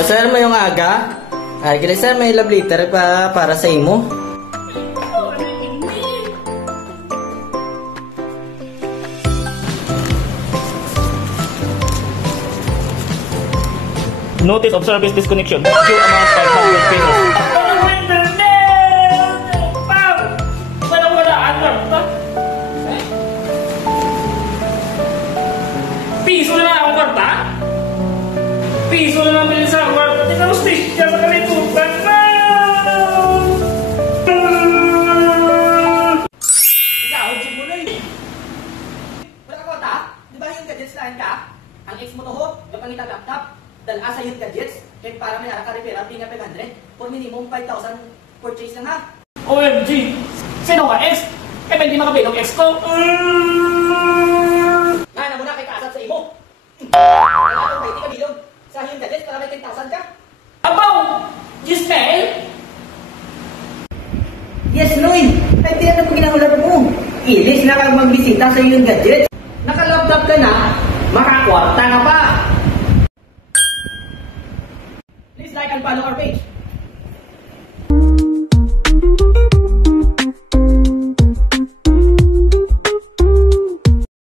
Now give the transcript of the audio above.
Gilasar mo yung aga? Ay, gilasar may love letter pa para sa imo. Notice of service disconnection. Due amount 500 pesos. Piso na akong kwarta? Piso na lang bilhin sa kwarta. Di na stage ka sa kalitutan na! Nagkahod si Buloy. Wala ka kwarta? Di ba yung gadgets lahan ka? Ang ex mo to ho, yung pangita laptop, dala sa yung gadgets, kaya para may ka-repair, pinga 500, for minimum 5,000 purchase lang ha. OMG! Sino ka ex? Eh, ba hindi makabilog ex ko? Nga na muna kay kaasap sa imo. Kailangan ba hindi ka bilog sa yung gadgets para may 10,000 ka? Abaw! Gismel? Yes, Noy! Ay, tiyan na po ginahulap mo. Ilis na kang magbisita sa yung gadgets. Naka-laptop ka na, makakwarta ka pa. Please like and follow our page.